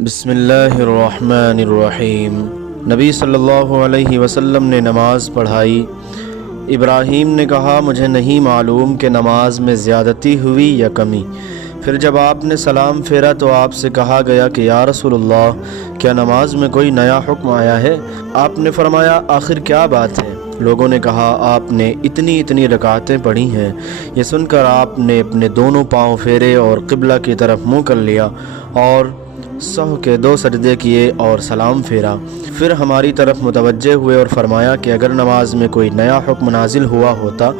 بسم اللہ الرحمن الرحیم۔ نبی صلی اللہ علیہ وسلم نے نماز پڑھائی۔ ابراہیم نے کہا مجھے نہیں معلوم کہ نماز میں زیادتی ہوئی یا کمی۔ پھر جب آپ نے سلام پھیرا تو آپ سے کہا گیا کہ یا رسول اللہ کیا نماز میں کوئی نیا حکم آیا ہے؟ آپ نے فرمایا آخر کیا بات ہے؟ لوگوں نے کہا آپ نے اتنی رکعتیں پڑھی ہیں۔ یہ سن کر آپ نے اپنے دونوں پاؤں پھیرے اور قبلہ کی طرف منہ کر لیا اور سہو کے 2 سجدے کیے اور سلام پھیرا۔ پھر ہماری طرف متوجہ ہوئے اور فرمایا کہ اگر نماز میں کوئی نیا حکم نازل ہوا ہوتا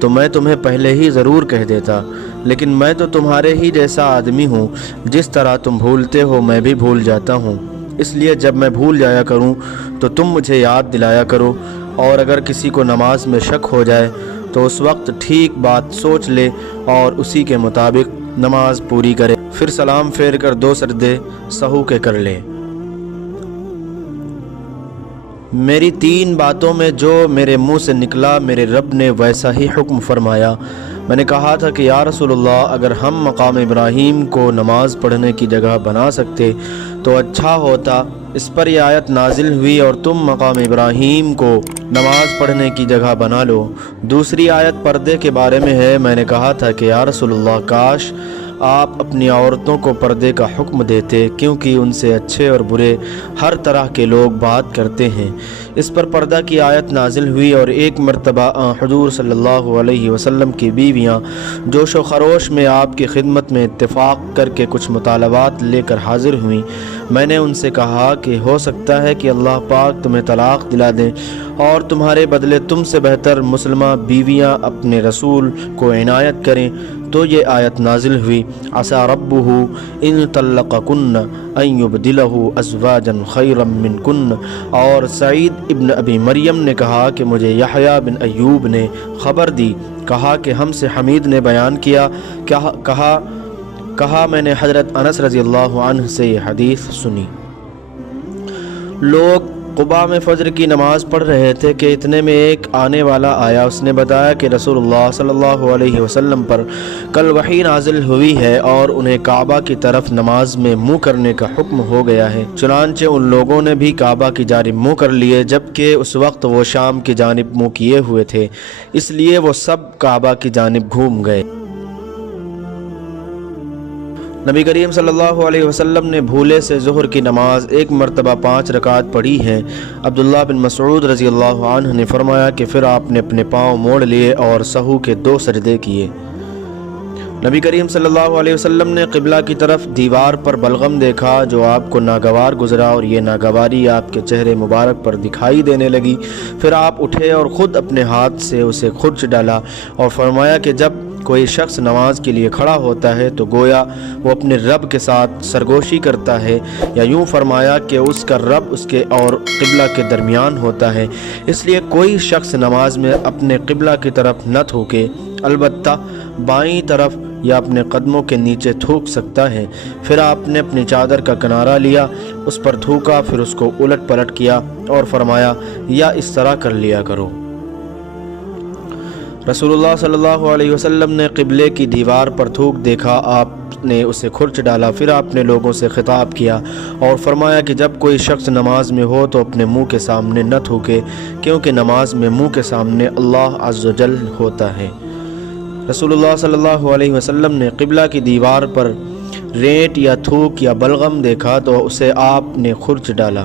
تو میں تمہیں پہلے ہی ضرور کہہ دیتا، لیکن میں تو تمہارے ہی جیسا آدمی ہوں، جس طرح تم بھولتے ہو میں بھی بھول جاتا ہوں، اس لیے جب میں بھول جایا کروں تو تم مجھے یاد دلایا کرو، اور اگر کسی کو نماز میں شک ہو جائے تو اس وقت ٹھیک بات سوچ لے اور اسی کے مطابق نماز پوری کرے، پھر سلام پھیر کر 2 سجدے سہو کے کر لے۔ میری 3 باتوں میں جو میرے منہ سے نکلا میرے رب نے ویسا ہی حکم فرمایا۔ میں نے کہا تھا کہ یا رسول اللہ اگر ہم مقام ابراہیم کو نماز پڑھنے کی جگہ بنا سکتے تو اچھا ہوتا۔ اس پر یہ آیت نازل ہوئی اور تم مقام ابراہیم کو نماز پڑھنے کی جگہ بنا لو۔ دوسری آیت پردے کے بارے میں ہے۔ میں نے کہا تھا کہ یا رسول اللہ کاش آپ اپنی عورتوں کو پردے کا حکم دیتے، کیونکہ ان سے اچھے اور برے ہر طرح کے لوگ بات کرتے ہیں۔ اس پر پردہ کی آیت نازل ہوئی اور ایک مرتبہ حضور صلی اللہ علیہ وسلم کی بیویاں جوش و خروش میں آپ کی خدمت میں اتفاق کر کے کچھ مطالبات لے کر حاضر ہوئیں۔ میں نے ان سے کہا کہ ہو سکتا ہے کہ اللہ پاک تمہیں طلاق دلا دیں اور تمہارے بدلے تم سے بہتر مسلمہ بیویاں اپنے رسول کو عنایت کریں، تو یہ آیت نازل ہوئی عسیٰ ربہ ان طلقکن ان یبدلہ ازواجا خیرا منکن۔ اور سعید ابن ابی مریم نے کہا کہ مجھے یحییٰ بن ایوب نے خبر دی، کہا کہ ہم سے حمید نے بیان کیا، کہا میں نے حضرت انس رضی اللہ عنہ سے یہ حدیث سنی۔ لوگ قباء میں فجر کی نماز پڑھ رہے تھے کہ اتنے میں ایک آنے والا آیا۔ اس نے بتایا کہ رسول اللہ صلی اللہ علیہ وسلم پر کل وحی نازل ہوئی ہے اور انہیں کعبہ کی طرف نماز میں منہ کرنے کا حکم ہو گیا ہے۔ چنانچہ ان لوگوں نے بھی کعبہ کی جانب منہ کر لیے، جبکہ اس وقت وہ شام کی جانب منہ کیے ہوئے تھے، اس لیے وہ سب کعبہ کی جانب گھوم گئے۔ نبی کریم صلی اللہ علیہ وسلم نے بھولے سے ظہر کی نماز ایک مرتبہ 5 رکعت پڑھی ہیں۔ عبداللہ بن مسعود رضی اللہ عنہ نے فرمایا کہ پھر آپ نے اپنے پاؤں موڑ لیے اور سہو کے 2 سجدے کیے۔ نبی کریم صلی اللہ علیہ وسلم نے قبلہ کی طرف دیوار پر بلغم دیکھا جو آپ کو ناگوار گزرا اور یہ ناگواری آپ کے چہرے مبارک پر دکھائی دینے لگی۔ پھر آپ اٹھے اور خود اپنے ہاتھ سے اسے خرچ ڈالا اور فرمایا کہ جب کوئی شخص نماز کے لیے کھڑا ہوتا ہے تو گویا وہ اپنے رب کے ساتھ سرگوشی کرتا ہے، یا یوں فرمایا کہ اس کا رب اس کے اور قبلہ کے درمیان ہوتا ہے، اس لیے کوئی شخص نماز میں اپنے قبلہ کی طرف نہ تھوکے، البتہ بائیں طرف یا اپنے قدموں کے نیچے تھوک سکتا ہے۔ پھر آپ نے اپنی چادر کا کنارہ لیا، اس پر تھوکا، پھر اس کو الٹ پلٹ کیا اور فرمایا یا اس طرح کر لیا کرو۔ رسول اللہ صلی اللہ علیہ وسلم نے قبلے کی دیوار پر تھوک دیکھا، آپ نے اسے کھرچ ڈالا، پھر آپ نے لوگوں سے خطاب کیا اور فرمایا کہ جب کوئی شخص نماز میں ہو تو اپنے منہ کے سامنے نہ تھوکے، کیونکہ نماز میں منہ کے سامنے اللہ عز و جل ہوتا ہے۔ رسول اللہ صلی اللہ علیہ وسلم نے قبلہ کی دیوار پر رینٹ یا تھوک یا بلغم دیکھا تو اسے آپ نے کھرچ ڈالا۔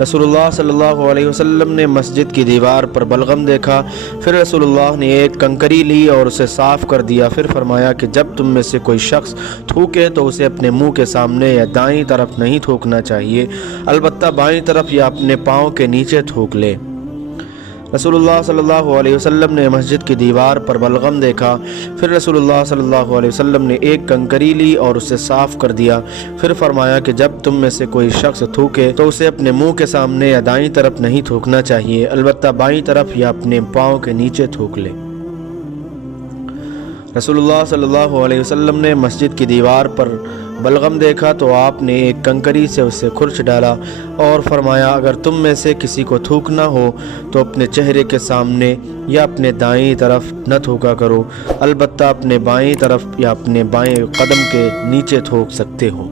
رسول اللہ صلی اللہ علیہ وسلم نے مسجد کی دیوار پر بلغم دیکھا، پھر رسول اللہ نے ایک کنکری لی اور اسے صاف کر دیا، پھر فرمایا کہ جب تم میں سے کوئی شخص تھوکے تو اسے اپنے منہ کے سامنے یا دائیں طرف نہیں تھوکنا چاہیے، البتہ بائیں طرف یا اپنے پاؤں کے نیچے تھوک لے۔ رسول اللہ صلی اللہ علیہ وسلم نے مسجد کی دیوار پر بلغم دیکھا، پھر رسول اللہ صلی اللہ علیہ وسلم نے ایک کنکری لی اور اسے صاف کر دیا، پھر فرمایا کہ جب تم میں سے کوئی شخص تھوکے تو اسے اپنے منہ کے سامنے یا دائیں طرف نہیں تھوکنا چاہیے، البتہ بائیں طرف یا اپنے پاؤں کے نیچے تھوک لے۔ رسول اللہ صلی اللہ علیہ وسلم نے مسجد کی دیوار پر بلغم دیکھا تو آپ نے ایک کنکری سے اسے کھرچ ڈالا اور فرمایا اگر تم میں سے کسی کو تھوکنا ہو تو اپنے چہرے کے سامنے یا اپنے دائیں طرف نہ تھوکا کرو، البتہ اپنے بائیں طرف یا اپنے بائیں قدم کے نیچے تھوک سکتے ہو۔